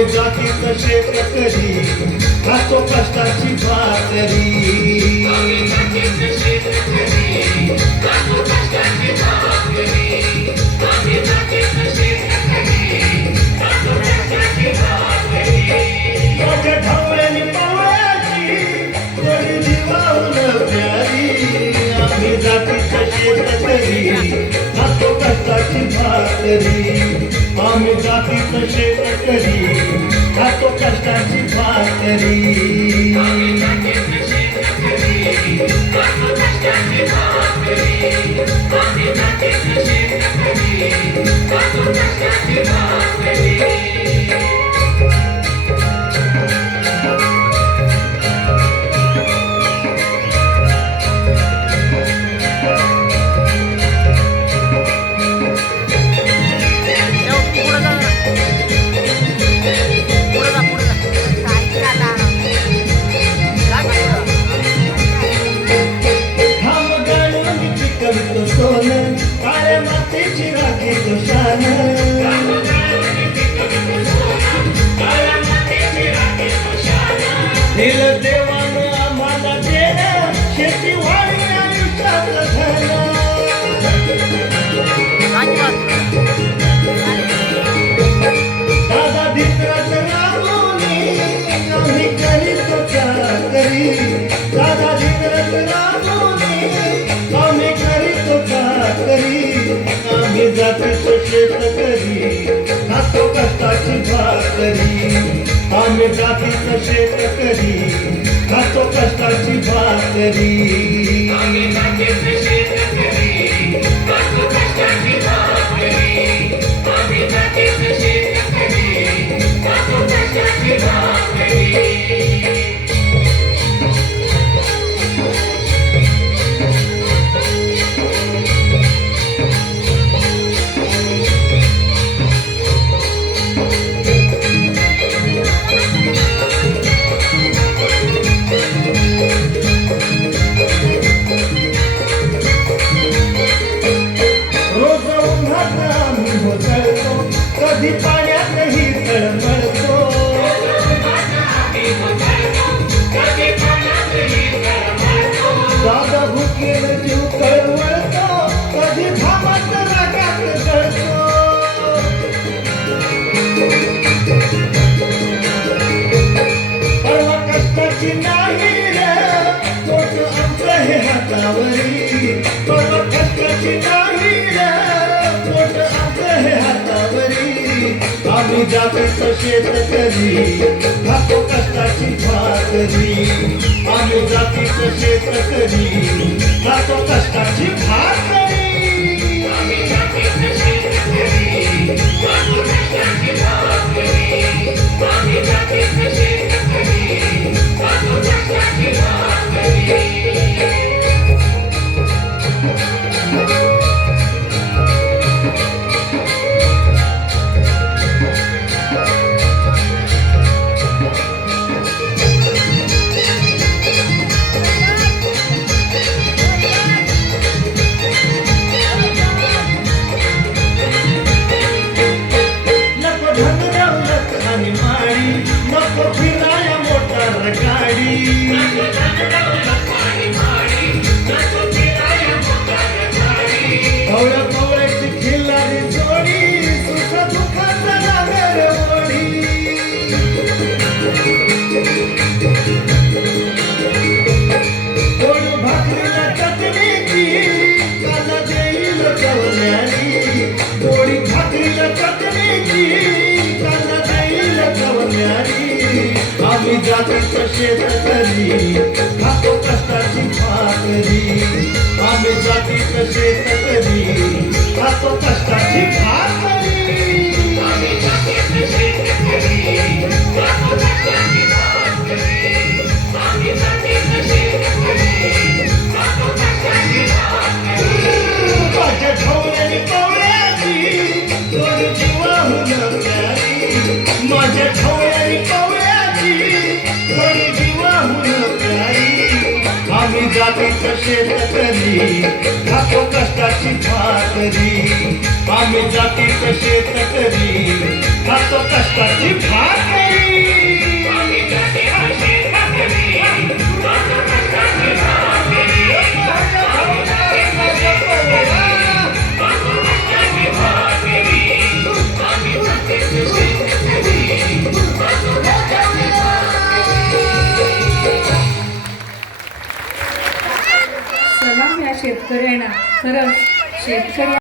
आम्ही जातीचं शेतकरी खातो कष्टाची भाकरी माझ्या ढवळ्यानी पवळ्याची तरी जीवाहून प्यारी आम्ही जातीचं शेतकरी खातो कष्टाची भाकरी आम्ही जातीचं शेतकरी खातो कष्टाची भाकरी काळ्या मातीची राखी तो शान दिलं देवानं आम्हाला देणं शेती वाढी आयुष्यातलं धन दादा धित्राच राबवणी आम्ही करीतो चाकरी दादा धित्राच राबवणी आम्ही करीतो चाकरी आम्ही जातीचं शेतकरी खातो कष्टाची भाकरी आम्ही जातीचं शेतकरी खातो कष्टाची भाकरी कधी पाण्यातही तळमळतो दादा भुकेल जीव कळवळतो कधी घामात रागात जळतो परवा कष्टाची नाही रे पोट आमचं हे हातावरी परवा कष्टाची नाही रे पोट आमचं हे हातावरी आम्ही जातीचं शेतकरी खातो कष्टाची भाकरी आम्ही जातीचं शेतकरी खातो कष्टाची भाकरी आम्ही जातीचं शेतकरी खातो कष्टाची भाकरी आम्ही जातीचं शेतकरी खातो कष्टाची भाकरी नको फिराया मोटार गाडी कवळ्या कवळ्याची खिल्लारी जोडी सुख दुःखाचा नागर ओढी गोड भाकरीला चटणीची काला देईल कवल्यानी गोडी भाकरीला चटणीची काला देईल कवल्यानी आम्ही जातीचं शेतकरी खातो कष्टाची भाकरी आम्ही जातीचं शेतकरी खातो कष्टाची भाकरी आम्ही जातीचं शेतकरी खातो कष्टाची भाकरी आम्ही जातीचं शेतकरी खातो कष्टाची भाकरी माझ्या ढवळ्यानी पवळ्याची तोड जीवाहून प्यारी माझ्या ढवळ्यानी पवळ्याची तोड जीवाहून प्यारी आम्ही जातीचं शेतकरी खातो कष्टाची भाकरी आम्ही जातीचं शेतकरी खातो कष्टाची भाकरी सलाम या शेतकऱ्यांना. खरंच शेतकरी